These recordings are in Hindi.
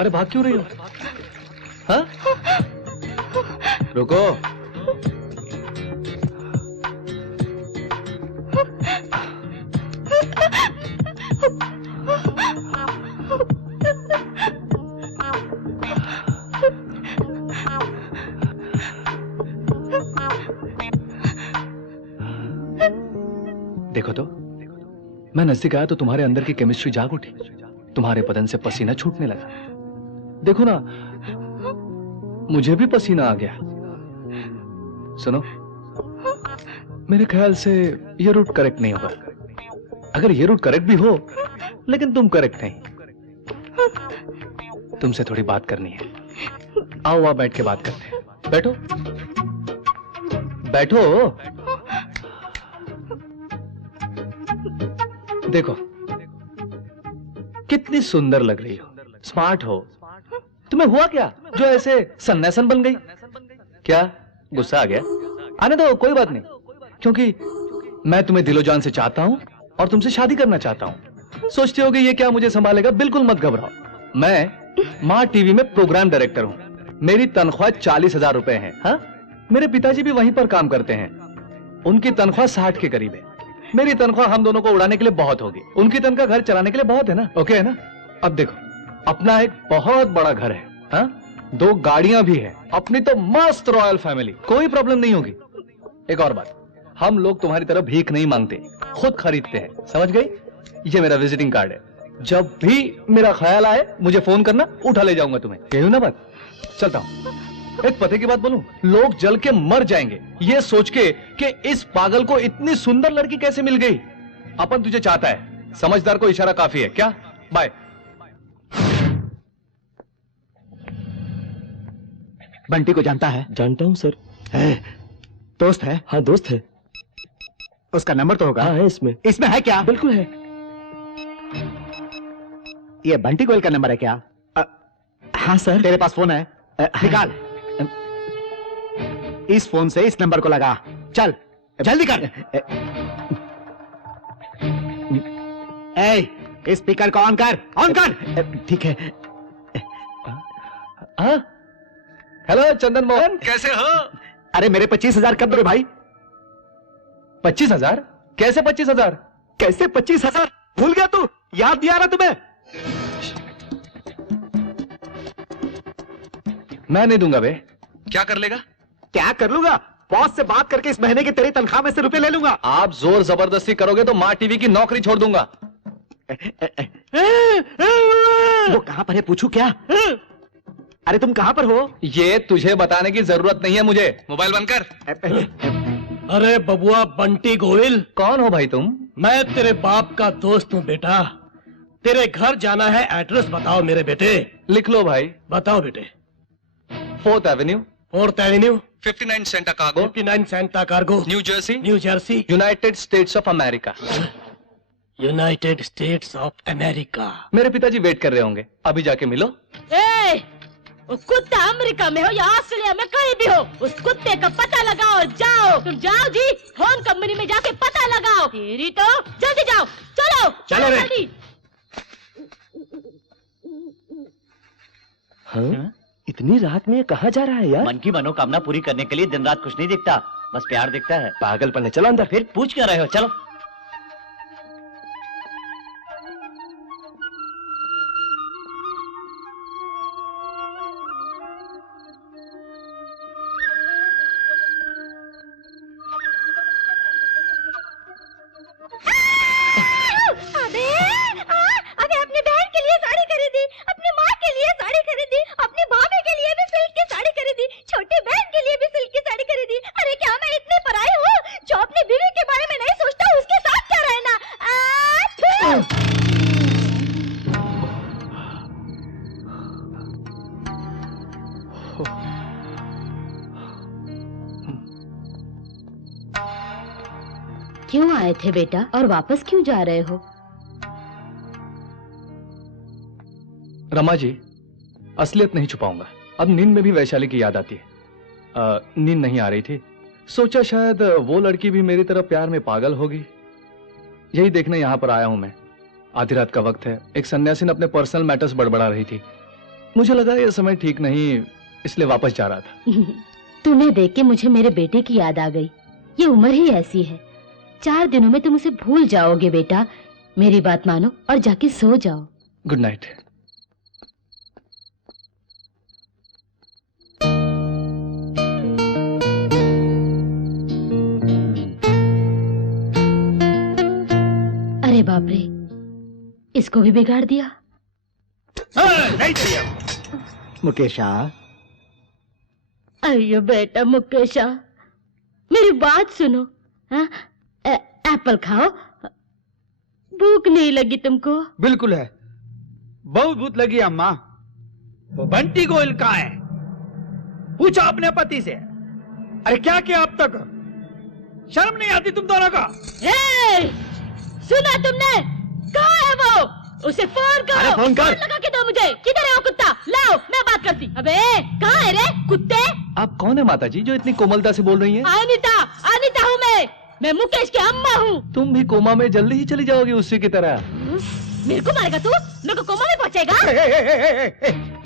अरे भाग क्यों रही हो? हाँ? रुको। देखो तो, मैं नजदीक आया तो तुम्हारे अंदर की केमिस्ट्री जाग उठी, तुम्हारे बदन से पसीना छूटने लगा। देखो ना, मुझे भी पसीना आ गया। सुनो, मेरे ख्याल से ये रूट करेक्ट नहीं होगा। अगर ये रूट करेक्ट भी हो, लेकिन तुम करेक्ट नहीं। तुमसे थोड़ी बात करनी है। आओ वहां बैठ के बात करते हैं। बैठो बैठो। देखो कितनी सुंदर लग रही हो, स्मार्ट हो। तुम्हें हुआ क्या जो ऐसे सन्यासन बन गई? क्या गुस्सा आ गया? आने दो, कोई बात नहीं, क्योंकि मैं तुम्हें दिलो जान से चाहता हूं और तुमसे शादी करना चाहता हूं। सोचते होगे ये क्या मुझे संभालेगा? बिल्कुल मत घबराओ। मैं मां टीवी में प्रोग्राम डायरेक्टर हूं। मेरी तनख्वाह 40,000 रुपए है। हाँ, मेरे पिताजी भी वहीं पर काम करते हैं। उनकी तनख्वाह 60 के करीब है। मेरी तनख्वाह हम दोनों को उड़ाने के लिए बहुत होगी, उनकी तनख्वाह घर चलाने के लिए बहुत है ना। ओके है ना? अब देखो, अपना एक बहुत बड़ा घर है, हाँ? 2 गाड़ियां भी है, अपनी तो मस्त रॉयल फैमिली, कोई प्रॉब्लम नहीं होगी। एक और बात, हम लोग तुम्हारी तरह भीख नहीं मांगते, खुद खरीदते हैं, समझ गई? ये मेरा विजिटिंग कार्ड है। जब भी मेरा ख्याल आए मुझे फोन करना, उठा ले जाऊंगा तुम्हें। कही ना बात? चलता हूं। एक पते की बात बोलूं, लोग जल के मर जाएंगे ये सोच के कि इस पागल को इतनी सुंदर लड़की कैसे मिल गई। अपन तुझे चाहता है, समझदार को इशारा काफी है। क्या? बाय। बंटी को जानता है? जानता हूं सर। है? दोस्त है? हाँ दोस्त है। उसका नंबर तो होगा? हाँ है इसमें। इसमें है क्या? बिल्कुल है। ये बंटी गोयल का नंबर है क्या? हाँ सर। तेरे पास फोन है? निकाल। इस फोन से इस नंबर को लगा। चल जल्दी कर। ए, स्पीकर को ऑन कर, ऑन कर। ठीक है। हेलो चंदन मोहन, कैसे हो? अरे मेरे 25,000 कब दोगे भाई? 25,000? कैसे 25,000? कैसे 25,000? भूल गया तू? याद नहीं आ रहा तुम्हें? मैं नहीं दूंगा बे। क्या कर लेगा? क्या कर लूंगा? बॉस से बात करके इस महीने की तेरी तनख्वाह में से रुपए ले लूंगा। आप जोर जबरदस्ती करोगे तो मां टीवी की नौकरी छोड़ दूंगा। वो कहां पर है पूछू क्या? अरे तुम कहां पर हो? ये तुझे बताने की जरूरत नहीं है मुझे। मोबाइल बंद कर। अरे बबुआ बंटी गोयल। कौन हो भाई तुम? मैं तेरे बाप का दोस्त हूँ बेटा। तेरे घर जाना है, एड्रेस बताओ मेरे बेटे। लिख लो भाई। बताओ बेटे। 4th Avenue, 4th Avenue, 59 Santa cargo, 59 Santa cargo, new Jersey, new Jersey, United states of America. United states of America. मेरे पिताजी वेट कर रहे होंगे, अभी जाके मिलो। वो कुत्ता अमेरिका में हो या ऑस्ट्रेलिया में, कहीं भी हो, उस कुत्ते का पता लगाओ। जाओ, तुम जाओ जी, फोन कंपनी में जाके पता लगाओ। तेरी तो जल्दी जाओ, चलो चलो रे। जल्दी। हाँ? इतनी रात में कहाँ जा रहा है यार? मन की मनोकामना पूरी करने के लिए दिन रात कुछ नहीं दिखता, बस प्यार दिखता है। पागलपन है। चलो अंदर। फिर पूछ क्या रहे हो? चलो। अबे अपनी बहन के लिए साड़ी खरीदी, अपनी माँ के लिए साड़ी खरीदी, अपनी भाभी के लिए भी सिल्क की साड़ी खरीदी, छोटी बहन के लिए भी सिल्क की साड़ी खरीदी। अरे क्या मैं इतनी पराई हूँ जो अपनी बीवी के बारे में नहीं सोचता? उसके साथ क्या रहना? क्यों आए थे बेटा और वापस क्यों जा रहे हो? रमा जी, असलियत नहीं छुपाऊंगा, अब नींद में भी वैशाली की याद आती है। नींद नहीं आ रही थी, सोचा शायद वो लड़की भी मेरी तरह प्यार में पागल होगी। यही देखने यहाँ पर आया हूं मैं। आधी रात का वक्त है, एक सन्यासीन अपने पर्सनल मैटर्स बड़बड़ा रही थी। मुझे लगा ये समय ठीक नहीं, इसलिए वापस जा रहा था। तुम्हें देख के मुझे मेरे बेटे की याद आ गई। ये उम्र ही ऐसी है, 4 दिनों में तुम उसे भूल जाओगे बेटा। मेरी बात मानो और जाके सो जाओ। Good night. अरे बाप रे, इसको भी बिगाड़ दिया। नहीं चाहिए। मुकेशा, अयो बेटा मुकेशा, मेरी बात सुनो। हाँ, एप्पल खाओ। भूख नहीं लगी तुमको? बिल्कुल है, बहुत भूख लगी अम्मा। वो बंटी गोयल कहाँ है? पूछा अपने पति से। अरे क्या किया अब तक? शर्म नहीं आती तुम दोनों का? सुना तुमने? कहाँ है वो? उसे फोन करो। अरे फोन कर। लगा के दो मुझे। किधर है वो कुत्ता? लाओ, मैं बात करती। अबे कहाँ है रे कुत्ते? आप कौन है माताजी जो इतनी कोमलता से बोल रही हैं? अनीता हूँ मैं मुकेश की अम्मा हूँ। तुम भी कोमा में जल्दी ही चली जाओगी उसी की तरह। मेरे को मारेगा तू? मेरे को कोमा में पहुँचेगा?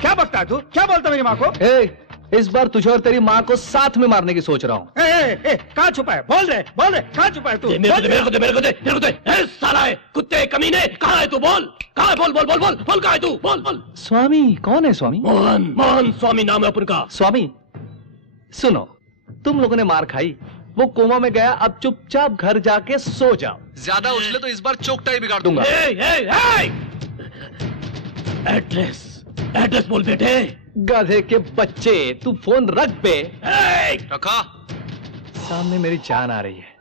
क्या बकता है तू? क्या बोलता मेरी माँ को? इस बार तुझे और तेरी माँ को साथ में मारने की सोच रहा हूँ। कहाँ छुपा है? बोल रहे कहाँ छुपा है तू? मेरे को दे। साला है, कुत्ते कमीने, कहाँ है तू? बोल कहाँ है? बोल कहाँ है तू? बोल। स्वामी कौन है? स्वामी मोहन स्वामी नाम है अपन का। स्वामी सुनो, तुम लोगों ने मार खाई, वो कोमा में गया, अब चुपचाप घर जाके सो जाओ। ज्यादा उछले तो इस बार चोकटा ही बिगाड़ दूंगा। एड्रेस बोल बेटे। गधे के बच्चे, तू फोन रख बे। रखा। सामने मेरी जान आ रही है।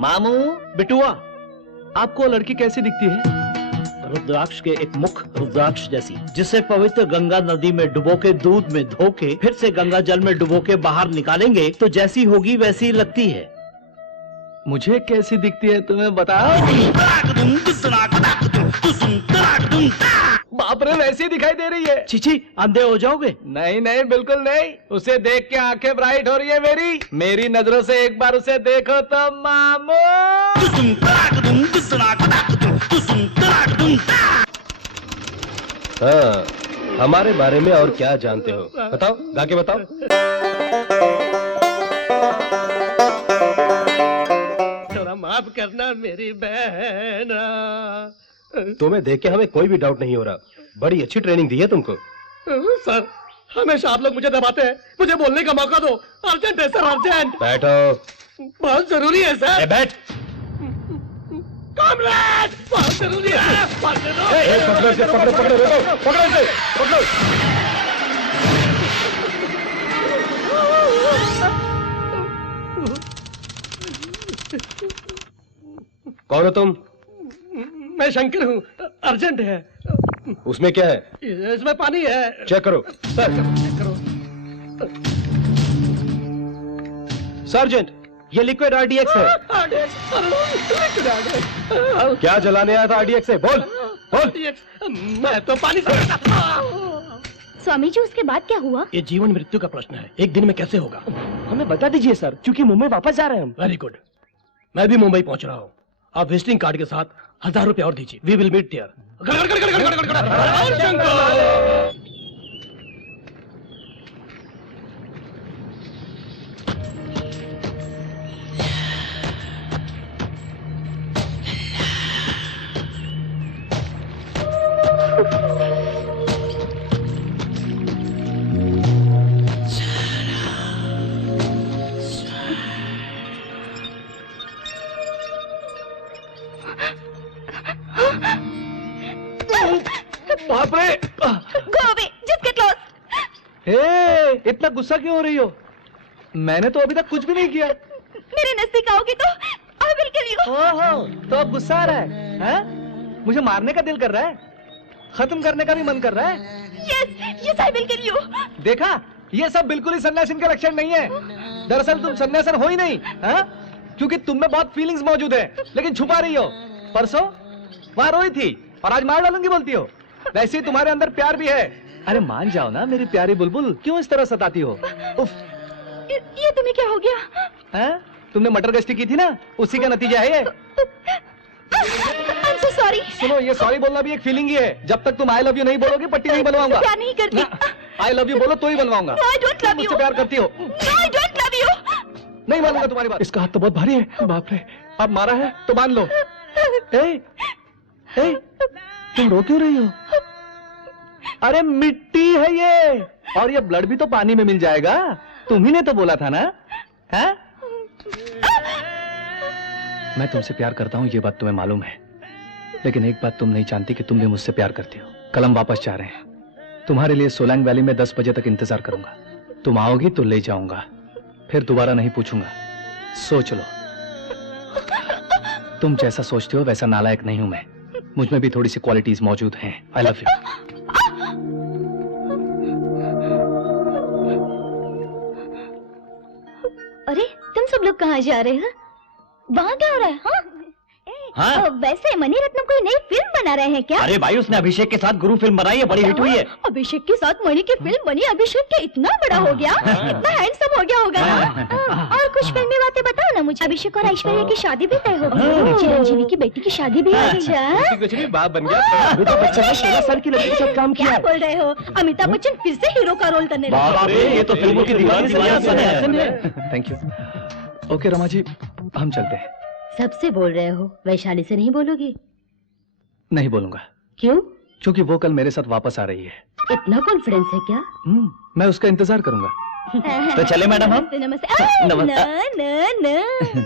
मामू, बिटुआ, आपको लड़की कैसी दिखती है? रुद्राक्ष के एक मुख रुद्राक्ष जैसी, जिसे पवित्र गंगा नदी में डुबो के दूध में धो के फिर से गंगा जल में डुबो के बाहर निकालेंगे तो जैसी होगी वैसी लगती है। मुझे कैसी दिखती है तुम्हें बताओ। बाप रे, वैसी दिखाई दे रही है। चीची, अंधे हो जाओगे? नहीं नहीं, बिल्कुल नहीं। उसे देख के आंखें ब्राइट हो रही है मेरी नजरों से एक बार उसे देखो तो मामू। हाँ, हमारे बारे में और क्या जानते हो? बताओ, गा के बताओ। थोड़ा माफ करना मेरी बहन। तुम्हें देख के हमें कोई भी डाउट नहीं हो रहा। बड़ी अच्छी ट्रेनिंग दी है तुमको। सर, हमेशा आप लोग मुझे दबाते हैं। मुझे बोलने का मौका दो। अर्जेंट है सर, अर्जेंट। बैठो। बहुत जरूरी है सर। बैठ। कॉमरेड, बहुत जरूरी है। पकड़ो इसे, पकड़ो, रोको, पकड़ो इसे, पकड़ो। कौन हो तुम? मैं शंकर हूँ, अर्जेंट है। उसमें क्या है? इसमें पानी है। चेक करो। चेक करो। सर्जेंट, ये लिक्विड आरडीएक्स है। क्या जलाने आया था आरडीएक्स से? बोल। मैं तो पानी से। स्वामी जी, उसके बाद क्या हुआ? ये जीवन मृत्यु का प्रश्न है, एक दिन में कैसे होगा? हमें बता दीजिए सर, क्योंकि मुंबई वापस जा रहे हैं हम। वेरी गुड, मैं भी मुंबई पहुंच रहा हूँ। आप विजिटिंग कार्ड के साथ 1000 रुपए और दीजिए। We will meet there. बाप रे, Go away, just get lost. इतना गुस्सा क्यों हो रही हो? मैंने तो अभी तक कुछ भी नहीं किया। मेरे नजदीक आओगी तो I will kill you. ओहो, तो अब गुस्सा आ रहा है? हैं? मुझे मारने का दिल कर रहा है? खत्म करने का भी मन कर रहा है? Yes, I will kill you. देखा, ये सब बिल्कुल ही सन्यासीन के लक्षण नहीं है। दरअसल तुम सन्यासन हो ही नहीं, हाँ? क्योंकि तुम में बहुत फीलिंग्स मौजूद है, लेकिन छुपा रही हो। परसों वहां रोई थी और आज मार डालूंगी बोलती हो। वैसे ही तुम्हारे अंदर प्यार भी है। अरे मान जाओ ना मेरी प्यारी बुलबुल, क्यों इस तरह सताती हो? उफ, ये तुम्हें क्या हो गया? हैं? तुमने मटर गश्ती की थी ना, उसी का नतीजा है ये। I'm so sorry. सुनो, ये सॉरी बोलना भी एक फीलिंग ही है। जब तक तुम आई लव यू नहीं बोलोगे पट्टी नहीं बनवाऊंगा। प्यार नहीं करती। आई लव यू बोलो तो ही बनवाऊंगा। No, I don't love you. मुझसे प्यार करती हो? No, I don't love you. नहीं मानूंगा तुम्हारी बात। इसका हाथ तो बहुत भारी है। बाप रे, अब मारा है तो मान लो। ए, तुम रो क्यों रही हो? अरे मिट्टी है ये, और ये ब्लड भी तो पानी में मिल जाएगा। तुम्ही ने तो बोला था ना, है? मैं तुमसे प्यार करता हूं, ये बात तुम्हें मालूम है, लेकिन एक बात तुम नहीं जानती कि तुम भी मुझसे प्यार करती हो। कल हम वापस जा रहे हैं। तुम्हारे लिए सोलैंग वैली में 10 बजे तक इंतजार करूंगा। तुम आओगी तो ले जाऊंगा, फिर दोबारा नहीं पूछूंगा। सोच लो। तुम जैसा सोचते हो वैसा नालायक नहीं हूं मैं। मुझ में भी थोड़ी सी क्वालिटीज मौजूद हैं। I love you. अरे तुम सब लोग कहाँ जा रहे हो? वहाँ क्या हो रहा है? हाँ? वैसे मणि रत्नम कोई नई फिल्म बना रहे हैं क्या? अरे भाई, उसने अभिषेक के साथ गुरु फिल्म बनाई है, बड़ी हिट हुई है। अभिषेक के साथ मणि की फिल्म बनी, अभिषेक के इतना बड़ा हो गया, इतना हैंडसम हो गया होगा ना। और कुछ फिल्मी बातें बताओ ना मुझे। अभिषेक और ऐश्वर्या की शादी भी तय हो गई, चिरंजीवी की बेटी की शादी भी आ गई। कुछ नहीं, बाप बन गया। तो बच्चा 16 साल की लड़की के साथ काम किया क्या है। बोल रहे हो? अमिताभ बच्चन फिर से हीरो का रोल करने लगे। बाप रे, ये तो फिल्मों की दीवानी है। Thank you. Okay Rama ji, हम चलते हैं। सबसे बोल रहे हो, वैशाली से नहीं बोलोगी? नहीं बोलूंगा। क्यों? क्योंकि वो कल मेरे साथ वापस आ रही है। इतना कॉन्फिडेंस है क्या? मैं उसका इंतजार करूंगा। तो चले मैडम हम? नमस्ते। नमस्ते। न, न, न।